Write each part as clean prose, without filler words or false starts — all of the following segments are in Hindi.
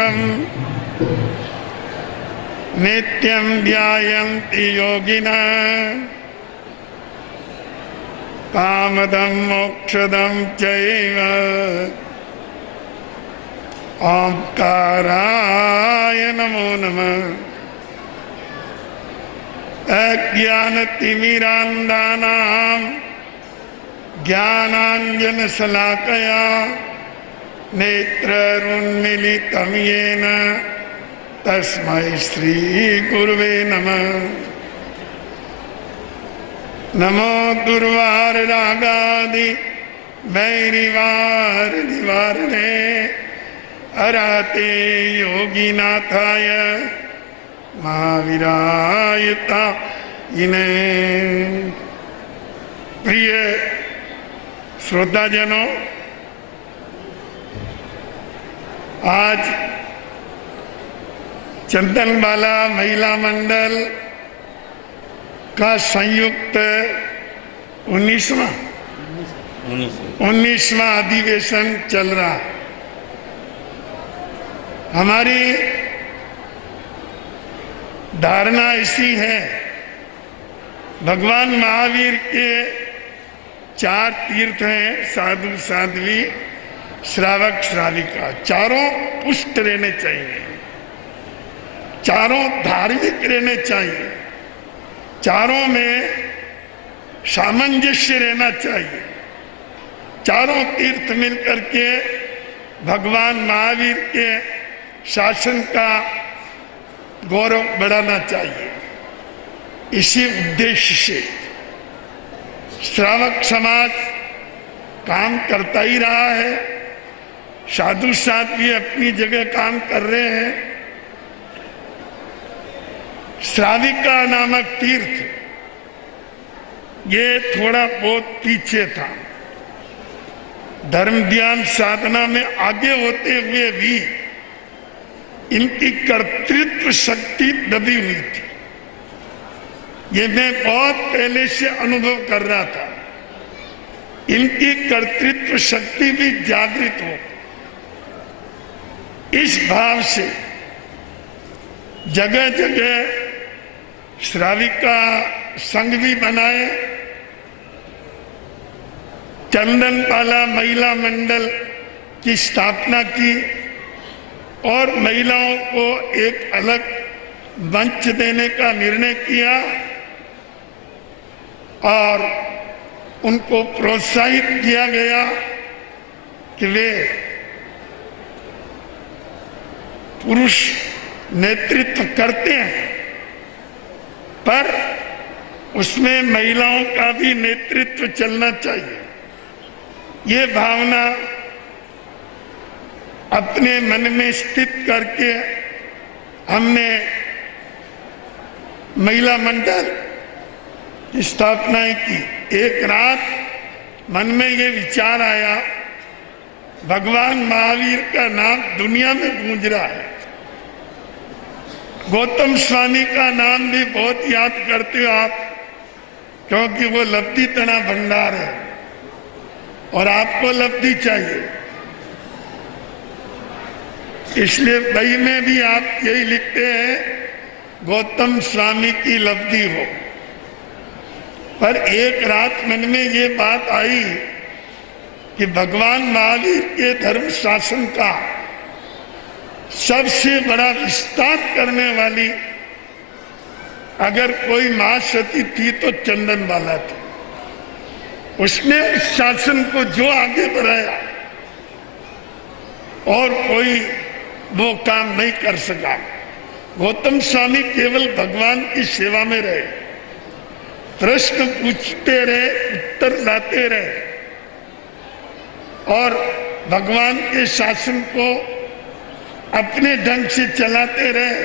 युक्तम् नित्यं ध्यायन्ति योगिनः कामदं मोक्षदं चैव ओंकाराय नमो नमः। अज्ञानतिमिरान्धानां ज्ञानाञ्जनशलाकया नेत्रैरुन्मीलितं येन तस्मै श्रीगुरुवे नमः। नमो दुर्वाररागादि वैरिवारनिवारणे अरहते योगिनाथाय महावीराय तायिने। प्रिय श्रोताजनों, आज चंदनबाला महिला मंडल का संयुक्त 19वां अधिवेशन चल रहा है। हमारी धारणा ऐसी है, भगवान महावीर के 4 तीर्थ हैं, साधु साध्वी श्रावक श्राविका। चारों पुष्ट रहने चाहिए, चारों धार्मिक रहने चाहिए, चारों में सामंजस्य रहना चाहिए। चारों तीर्थ मिलकर के भगवान महावीर के शासन का गौरव बढ़ाना चाहिए। इसी उद्देश्य से श्रावक समाज काम करता ही रहा है, साधु साध भी अपनी जगह काम कर रहे हैं। श्राविका नामक तीर्थ ये थोड़ा बहुत पीछे था, धर्म ध्यान साधना में आगे होते हुए भी इनकी कर्तृत्व शक्ति दबी हुई थी। ये मैं बहुत पहले से अनुभव कर रहा था। इनकी कर्तृत्व शक्ति भी जागृत हो, इस भाव से जगह जगह श्राविका संघ भी बनाए, चंदनबाला महिला मंडल की स्थापना की और महिलाओं को एक अलग मंच देने का निर्णय किया और उनको प्रोत्साहित किया गया कि वे पुरुष नेतृत्व करते हैं, पर उसमें महिलाओं का भी नेतृत्व चलना चाहिए। ये भावना अपने मन में स्थित करके हमने महिला मंडल की स्थापना की। एक रात मन में ये विचार आया, भगवान महावीर का नाम दुनिया में गूंज रहा है, गौतम स्वामी का नाम भी बहुत याद करते हो आप, क्योंकि वो लब्धि तना भंडार है और आपको लब्धि चाहिए। इसलिए बही में भी आप यही लिखते हैं, गौतम स्वामी की लब्धि हो। पर एक रात मन में ये बात आई कि भगवान महावीर के धर्म शासन का सबसे बड़ा विस्तार करने वाली अगर कोई महासती थी तो चंदनबाला थी। उसने उस शासन को जो आगे बढ़ाया और कोई वो काम नहीं कर सका। गौतम स्वामी केवल भगवान की सेवा में रहे, प्रश्न पूछते रहे, उत्तर लाते रहे और भगवान के शासन को अपने ढंग से चलाते रहे।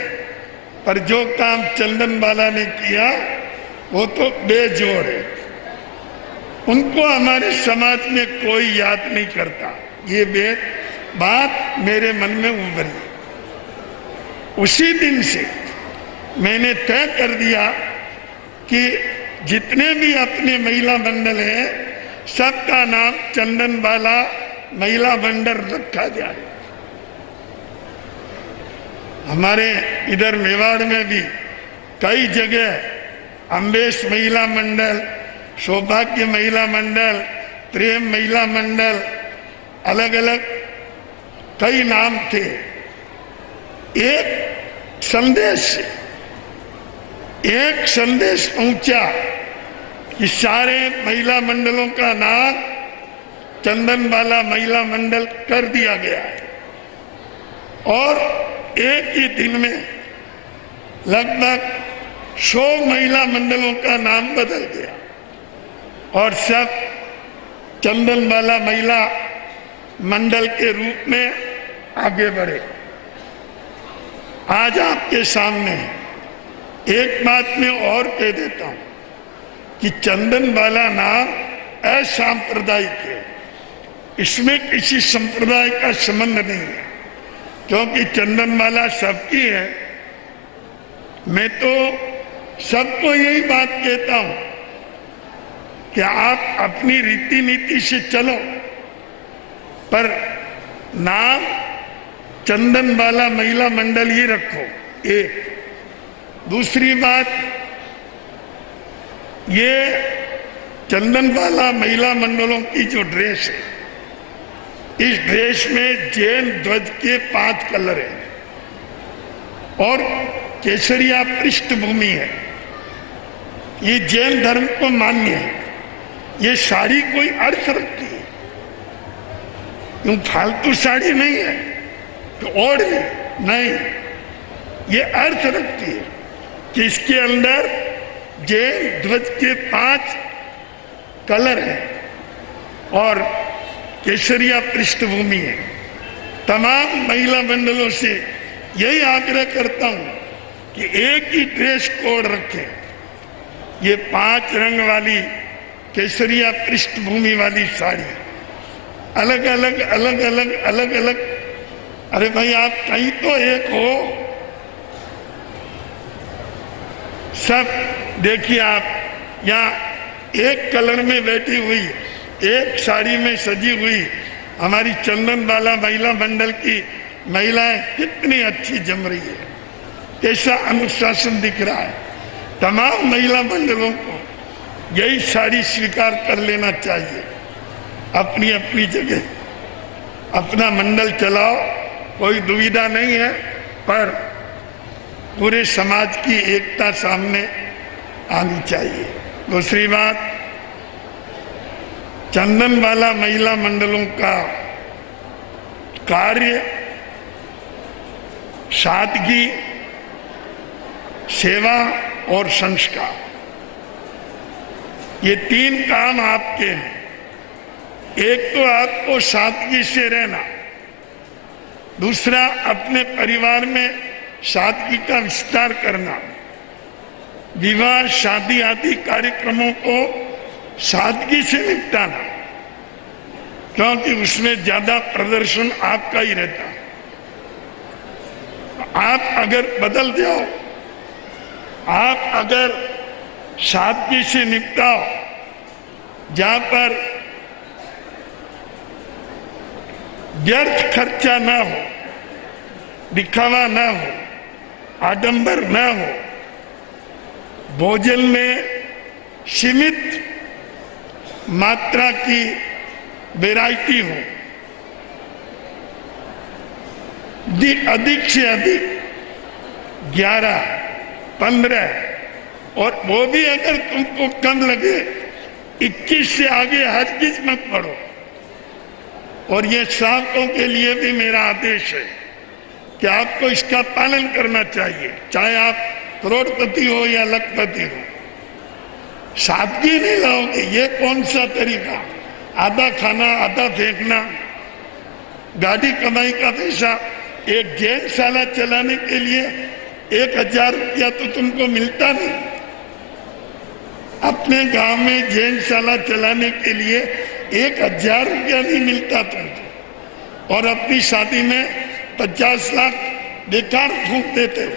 पर जो काम चंदनबाला ने किया वो तो बेजोड़ है, उनको हमारे समाज में कोई याद नहीं करता। ये बात मेरे मन में उभरी। उसी दिन से मैंने तय कर दिया कि जितने भी अपने महिला मंडल हैं सबका नाम चंदनबाला महिला मंडल रखा जाए। हमारे इधर मेवाड़ में भी कई जगह अम्बेश महिला मंडल, सौभाग्य महिला मंडल, प्रेम महिला मंडल, अलग अलग कई नाम थे। एक संदेश पहुंचा कि सारे महिला मंडलों का नाम चंदनबाला महिला मंडल कर दिया गया है और एक ही दिन में लगभग 100 महिला मंडलों का नाम बदल गया और सब चंदनबाला महिला मंडल के रूप में आगे बढ़े। आज आपके सामने एक बात मैं और कह देता हूं कि चंदनबाला नाम असांप्रदायिक है, इसमें किसी संप्रदाय का संबंध नहीं है, क्योंकि चंदनमाला सबकी है। मैं तो सबको यही बात कहता हूं कि आप अपनी रीति नीति से चलो, पर नाम चंदनबाला महिला मंडल ही रखो। एक दूसरी बात, ये चंदनबाला महिला मंडलों की जो ड्रेस है, इस ड्रेस में जैन ध्वज के 5 कलर हैं और केसरिया पृष्ठभूमि है। ये जैन धर्म को मान्य है। ये साड़ी कोई अर्थ रखती है, क्यों फालतू साड़ी नहीं है तो ओढ़ ले, नहीं, ये अर्थ रखती है कि इसके अंदर जैन ध्वज के 5 कलर हैं और केसरिया पृष्ठभूमि है। तमाम महिला मंडलों से यही आग्रह करता हूं कि एक ही ड्रेस कोड रखें। ये 5 रंग वाली केसरिया पृष्ठभूमि वाली साड़ी, अलग अलग। अरे भाई, आप कहीं तो एक हो। सब देखिए, आप यहाँ एक कलर में बैठी हुई, एक साड़ी में सजी हुई हमारी चंदनबाला महिला मंडल की महिलाएं कितनी अच्छी जम रही है, कैसा अनुशासन दिख रहा है। तमाम महिला मंडलों को यही साड़ी स्वीकार कर लेना चाहिए। अपनी अपनी जगह अपना मंडल चलाओ, कोई दुविधा नहीं है, पर पूरे समाज की एकता सामने आनी चाहिए। दूसरी बात, चंदनबाला महिला मंडलों का कार्य सादगी, सेवा और संस्कार, ये 3 काम आपके हैं। एक तो आपको सादगी से रहना, दूसरा अपने परिवार में सादगी का विस्तार करना, विवाह शादी आदि कार्यक्रमों को सादगी से निपटाना, क्योंकि उसमें ज्यादा प्रदर्शन आपका ही रहता। आप अगर बदल जाओ, आप अगर सादगी से निपटाओ, जहां पर व्यर्थ खर्चा ना हो, दिखावा ना हो, आडंबर ना हो, भोजन में सीमित मात्रा की वैरायटी हो, अधिक से अधिक 11, 15 और वो भी अगर तुमको कम लगे 21 से आगे हर चीज मत पढ़ो। और ये श्रावकों के लिए भी मेरा आदेश है कि आपको इसका पालन करना चाहिए, चाहे आप करोड़पति हो या लखपति हो। सादगी नहीं लाओगे, ये कौन सा तरीका? आधा खाना आधा फेंकना, गाड़ी कमाई का पैसा। एक जैनशाला चलाने के लिए 1000 रुपया तो तुमको मिलता नहीं। अपने गांव में जैनशाला चलाने के लिए 1000 रुपया नहीं मिलता तुमको, और अपनी शादी में 50 लाख बेकार फूंक देते हो।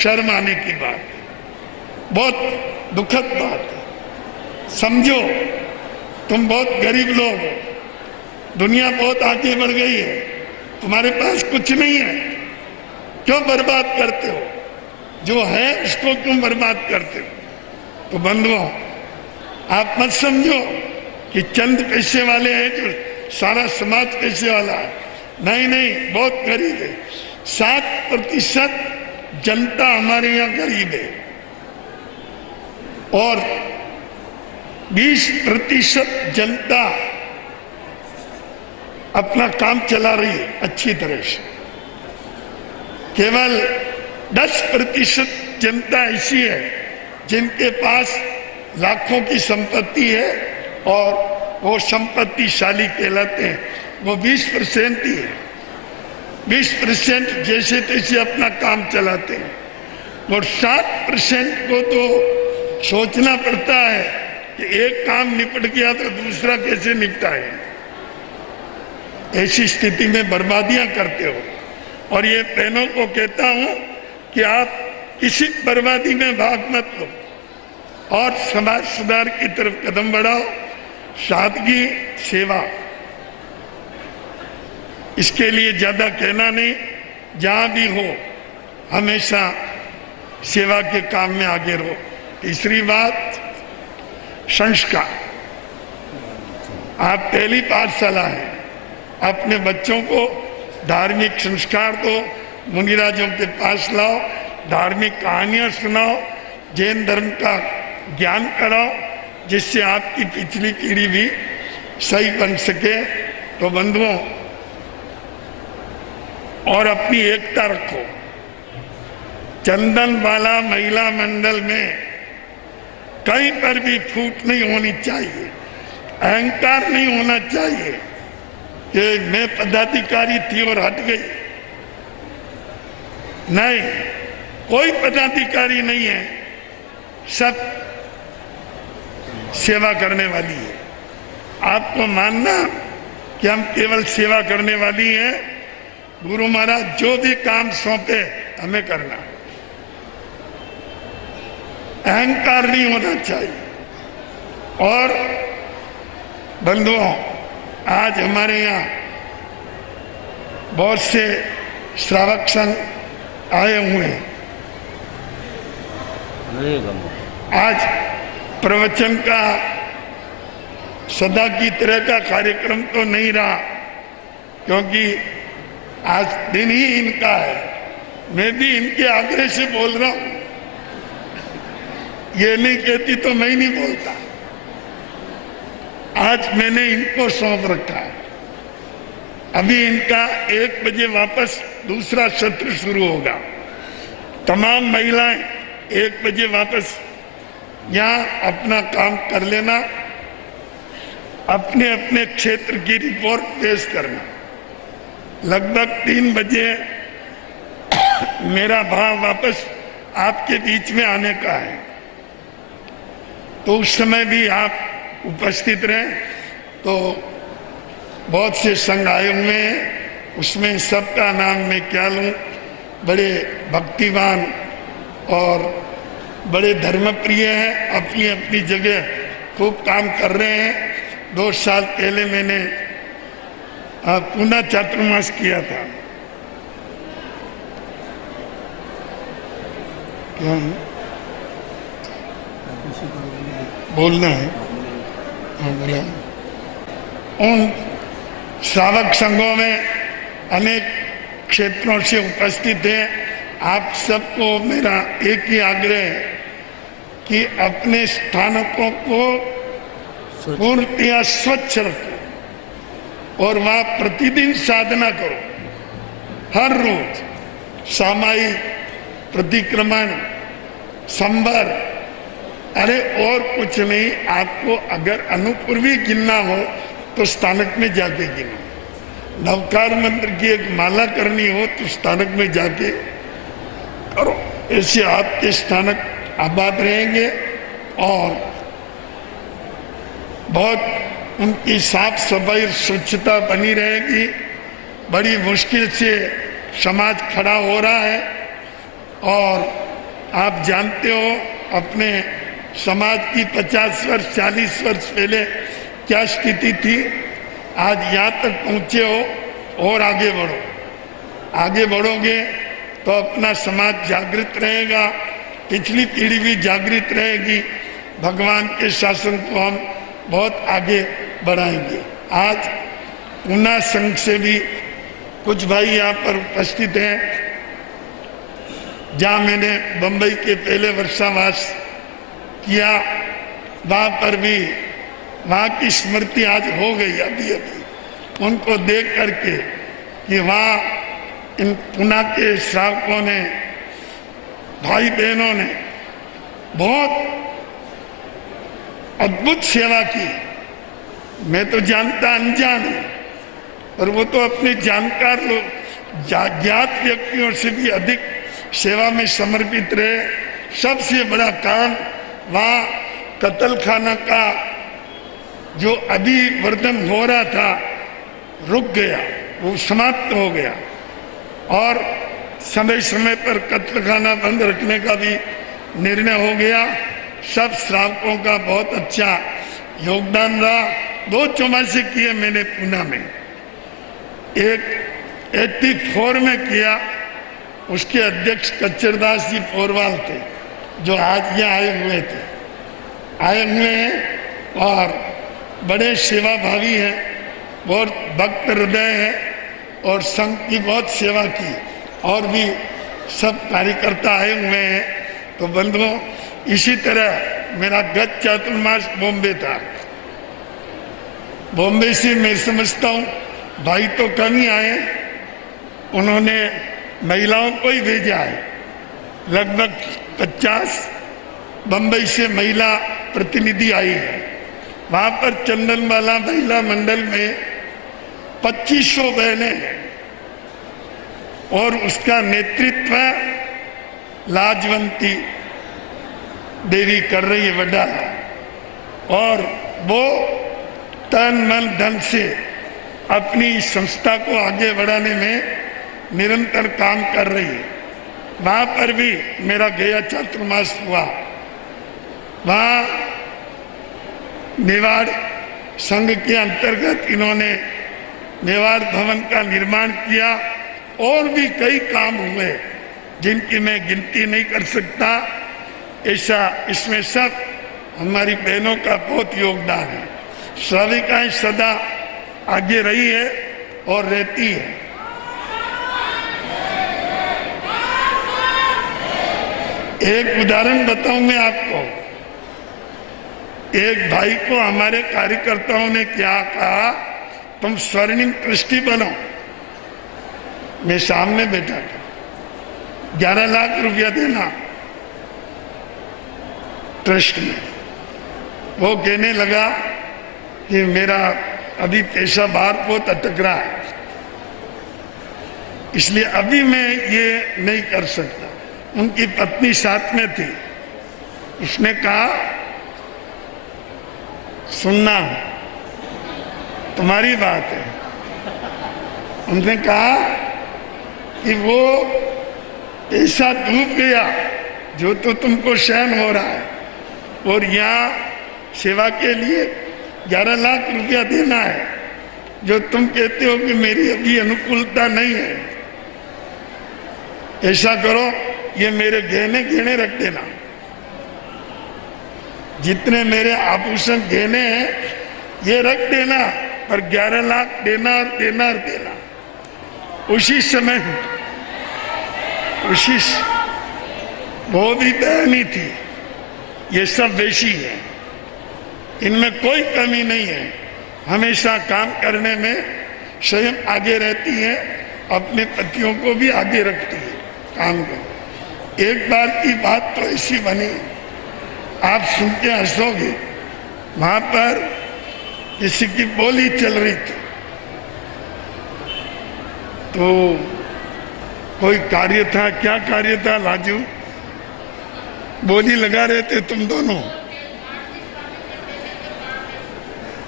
शर्म आने की बात, बहुत दुखद बात है। समझो, तुम बहुत गरीब लोग हो, दुनिया बहुत आगे बढ़ गई है, तुम्हारे पास कुछ नहीं है, क्यों बर्बाद करते हो? जो है उसको क्यों बर्बाद करते हो? तो बंधुओं, आप मत समझो कि चंद पैसे वाले हैं जो सारा समाज पैसे वाला है। नहीं नहीं, बहुत गरीब है। 7% जनता हमारे यहाँ गरीब है और 20% जनता अपना काम चला रही है अच्छी तरह से। केवल 10% जनता ऐसी है जिनके पास लाखों की संपत्ति है और वो संपत्तिशाली कहलाते हैं। वो 20% ही है। 20% जैसे तैसे अपना काम चलाते हैं और 7% को तो सोचना पड़ता है कि एक काम निपट गया तो दूसरा कैसे निपटाए। ऐसी स्थिति में बर्बादियां करते हो। और ये बहनों को कहता हूं कि आप किसी बर्बादी में भाग मत लो और समाज सुधार की तरफ कदम बढ़ाओ। सादगी, सेवा, इसके लिए ज्यादा कहना नहीं। जहां भी हो हमेशा सेवा के काम में आगे रहो। तीसरी बात, संस्कार। आप पहली पाठशाला है, अपने बच्चों को धार्मिक संस्कार दो। मुनिराजों के पास लाओ, धार्मिक कहानियां सुनाओ, जैन धर्म का ज्ञान कराओ, जिससे आपकी पिछली पीढ़ी भी सही बन सके। तो बंधुओं, और अपनी एकता रखो। चंदनवाला महिला मंडल में कहीं पर भी फूट नहीं होनी चाहिए, अहंकार नहीं होना चाहिए कि मैं पदाधिकारी थी और हट गई। नहीं, कोई पदाधिकारी नहीं है, सब सेवा करने वाली है। आपको मानना कि हम केवल सेवा करने वाली हैं, गुरु महाराज जो भी काम सौंपे हमें करना, अहंकार नहीं होना चाहिए। और बंधुओं, आज हमारे यहाँ बहुत से श्रावक संघ आए हुए हैं। आज प्रवचन का सदा की तरह का कार्यक्रम तो नहीं रहा, क्योंकि आज दिन ही इनका है। मैं भी इनके आग्रह से बोल रहा हूं, ये नहीं कहती तो मैं ही नहीं बोलता। आज मैंने इनको सौंप रखा है। अभी इनका 1 बजे वापस दूसरा सत्र शुरू होगा। तमाम महिलाएं 1 बजे वापस यहाँ अपना काम कर लेना, अपने अपने क्षेत्र की रिपोर्ट पेश करना। लगभग 3 बजे मेरा भाव वापस आपके बीच में आने का है, तो उस समय भी आप उपस्थित रहें। तो बहुत से संघ आए हुए हैं, उसमें सबका नाम मैं क्या लूं। बड़े भक्तिवान और बड़े धर्मप्रिय हैं, अपनी अपनी जगह खूब काम कर रहे हैं। 2 साल पहले मैंने पुनः चातुर्मास किया था। क्या है? बोलना है? हाँ, बोला। उन श्रावक संघों में अनेक क्षेत्रों से उपस्थित हैं। आप सबको मेरा एक ही आग्रह है कि अपने स्थानकों को पूर्णतया स्वच्छ रखो और वहां प्रतिदिन साधना करो। हर रोज सामायिक प्रतिक्रमण, संबर, अरे और कुछ नहीं। आपको अगर अनुपूर्वी गिनना हो तो स्थानक में जाके गिनो। नवकार मंत्र की एक माला करनी हो तो स्थानक में जाके करो। ऐसे आपके स्थानक आबाद रहेंगे और बहुत उनकी साफ सफाई स्वच्छता बनी रहेगी। बड़ी मुश्किल से समाज खड़ा हो रहा है और आप जानते हो अपने समाज की 50 वर्ष 40 वर्ष पहले क्या स्थिति थी। आज यहाँ तक पहुँचे हो और आगे बढ़ो। आगे बढ़ोगे तो अपना समाज जागृत रहेगा, पिछली पीढ़ी भी जागृत रहेगी, भगवान के शासन को हम बहुत आगे बढ़ाएंगे। आज ऊना संघ से भी कुछ भाई यहाँ पर उपस्थित हैं, जहाँ मैंने बम्बई के पहले वर्षावास किया, वहाँ पर भी वहाँ की स्मृति आज हो गई अभी अभी उनको देख करके कि वहाँ इन पूना के श्रावकों ने, भाई बहनों ने बहुत अद्भुत सेवा की। मैं तो जानता अनजान हूँ, पर वो तो अपने जानकार लोग ज्ञात व्यक्तियों से भी अधिक सेवा में समर्पित रहे। सबसे बड़ा काम वहाँ कत्ल खाना का जो अभिवर्धन हो रहा था रुक गया, वो समाप्त हो गया और समय समय पर कत्ल खाना बंद रखने का भी निर्णय हो गया। सब श्रावकों का बहुत अच्छा योगदान रहा। 2 चौमासे किए मैंने पूना में, एक 84 में किया, उसके अध्यक्ष कच्चरदास जी पोरवाल थे जो आज यहाँ आए हुए हैं और बड़े सेवा भावी हैं, बहुत भक्त हृदय हैं और संघ की बहुत सेवा की, और भी सब कार्यकर्ता आए हुए हैं। तो बंधुओं, इसी तरह मेरा गत चातुर्मास बॉम्बे था। बॉम्बे से मैं समझता हूँ भाई तो कम ही आए, उन्होंने महिलाओं को ही भेजा है। लगभग 50 बम्बई से महिला प्रतिनिधि आई है। वहाँ पर चंदनवाला महिला मंडल में 2500 बहनें हैं और उसका नेतृत्व लाजवंती देवी कर रही है वडाला, और वो तन मन धन से अपनी संस्था को आगे बढ़ाने में निरंतर काम कर रही है। वहाँ पर भी मेरा गया चातुर्मास हुआ। वहाँ मेवाड़ संघ के अंतर्गत इन्होंने मेवाड़ भवन का निर्माण किया और भी कई काम हुए जिनकी मैं गिनती नहीं कर सकता। ऐसा इसमें सब हमारी बहनों का बहुत योगदान है। श्राविकाएं सदा आगे रही है और रहती है। एक उदाहरण बताऊं मैं आपको। एक भाई को हमारे कार्यकर्ताओं ने क्या कहा, तुम स्वर्णिम ट्रस्टी बनो। मैं सामने बैठा था, 11 लाख रुपया देना ट्रस्ट में। वो कहने लगा कि मेरा अभी पैसा बाहर बहुत अटक रहा है, इसलिए अभी मैं ये नहीं कर सकता। उनकी पत्नी साथ में थी। उसने कहा, सुनना तुम्हारी बात है। उनने कहा कि वो ऐसा डूब गया जो तो तुमको सहन हो रहा है, और यहाँ सेवा के लिए 11 लाख रुपया देना है, जो तुम कहते हो कि मेरी अभी अनुकूलता नहीं है। ऐसा करो, ये मेरे गहने रख देना, जितने मेरे आभूषण गहने हैं ये रख देना, पर 11 लाख देना और देना और देना। उसी समय वो भी बहनी थी। ये सब वैसी है, इनमें कोई कमी नहीं है। हमेशा काम करने में स्वयं आगे रहती है, अपने पतियों को भी आगे रखती है काम को। एक बार की बात तो ऐसी बनी, आप सुन के हंसोगे। वहां पर किसी की बोली चल रही थी, तो कोई कार्य था। क्या कार्य था लाजू? बोली लगा रहे थे तुम दोनों।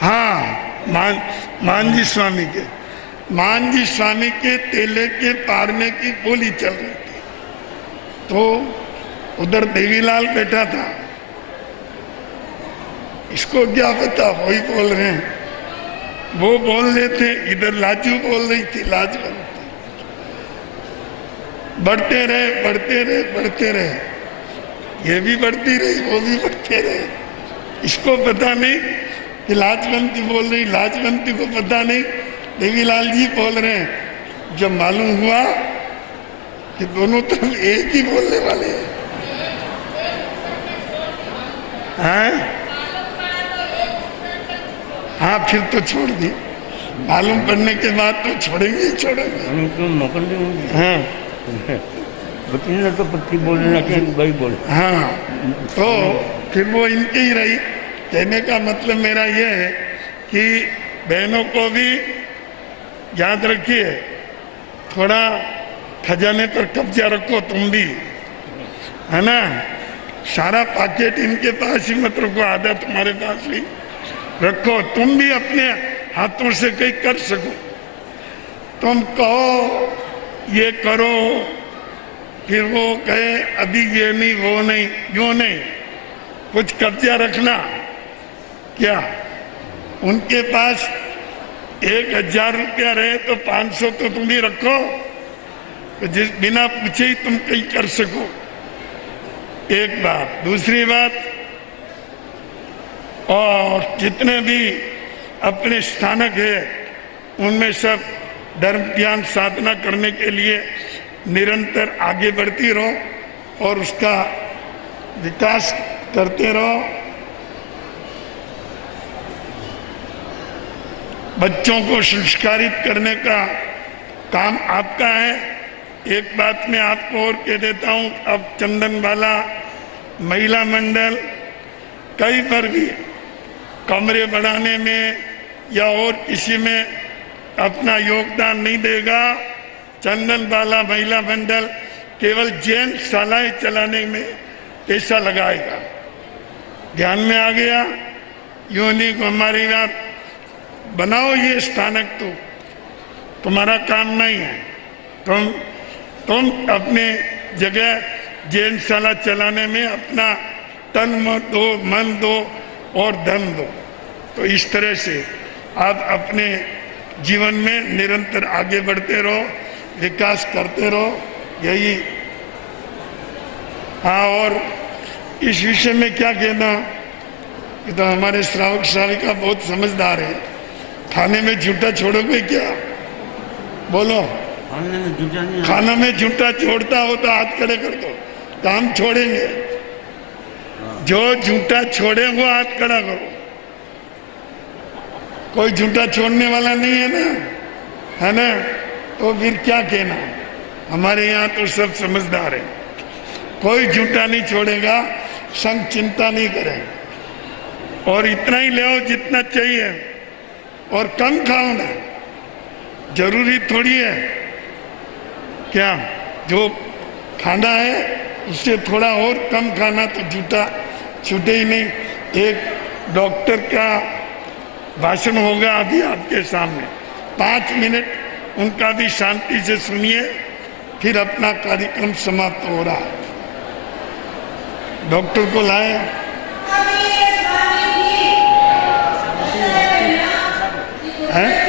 हाँ, मानजी स्वामी के तेले के पारने की बोली चल रही थी। तो उधर देवीलाल बैठा था। इसको क्या पता, वही बोल रहे हैं, वो बोल रहे थे। इधर लाजू बोल रही थी, लाजवंती। बढ़ते रहे बढ़ते रहे बढ़ते रहे, ये भी बढ़ती रही वो भी बढ़ते रहे। इसको पता नहीं कि लाजवंती बोल रही, लाजवंती को पता नहीं देवीलाल जी बोल रहे हैं। जब मालूम हुआ कि दोनों तरफ एक ही बोलने वाले हैं, हाँ फिर तो छोड़ दी। मालूम पड़ने के बाद तो छोड़ेंगे ही छोड़ेंगे। हाँ वकील तो पत्ती बोलना कि भाई बोले। हाँ तो फिर वो इनकी ही रही। कहने का मतलब मेरा ये है कि बहनों को भी याद रखिए, थोड़ा खजाने पर कब्जा रखो तुम भी, है ना। सारा पैकेट इनके पास ही मत रखो, आधा तुम्हारे पास भी रखो। तुम भी अपने हाथों से कहीं कर सको। तुम कहो ये करो, फिर वो कहे अभी ये नहीं वो नहीं, यूं नहीं, कुछ कब्जा रखना। क्या उनके पास 1000 रुपया रहे तो 500 तो तुम भी रखो, तो जिस बिना पूछे ही तुम कहीं कर सको। एक बात। दूसरी बात, और जितने भी अपने स्थानक है उनमें सब धर्म ज्ञान साधना करने के लिए निरंतर आगे बढ़ती रहो और उसका विकास करते रहो। बच्चों को संस्कारित करने का काम आपका है। एक बात मैं आपको और कह देता हूँ, अब चंदनबाला महिला मंडल कहीं पर भी कमरे बढ़ाने में या और किसी में अपना योगदान नहीं देगा। चंदनबाला महिला मंडल केवल जैन शालाएं चलाने में पैसा लगाएगा। ध्यान में आ गया? यूं नहीं को हमारी बात बनाओ, ये स्थानक तो तुम्हारा काम नहीं है। तुम अपने जगह जैन शाला चलाने में अपना तन दो, मन दो और धन दो। तो इस तरह से आप अपने जीवन में निरंतर आगे बढ़ते रहो, विकास करते रहो, यही। हाँ, और इस विषय में क्या कहना कि तो हमारे श्रावक श्राविका बहुत समझदार है। खाने में झूठा छोड़ोगे क्या? बोलो। खाना में झूठा छोड़ता हो तो हाथ खड़े कर दो, काम छोड़ेंगे। जो झूठा छोड़े वो हाथ खड़ा करो। कोई झूठा छोड़ने वाला नहीं है ना, है ना? तो फिर क्या कहना। हमारे यहाँ तो सब समझदार है, कोई झूठा नहीं छोड़ेगा, संग चिंता नहीं करें। और इतना ही ले जितना चाहिए और कम खाओ ना। जरूरी थोड़ी है क्या जो खाना है उससे थोड़ा और कम खाना, तो झूठा छूटे ही नहीं। एक डॉक्टर का भाषण होगा अभी आपके सामने, 5 मिनट उनका भी शांति से सुनिए, फिर अपना कार्यक्रम समाप्त हो रहा है। डॉक्टर को लाए। हैं?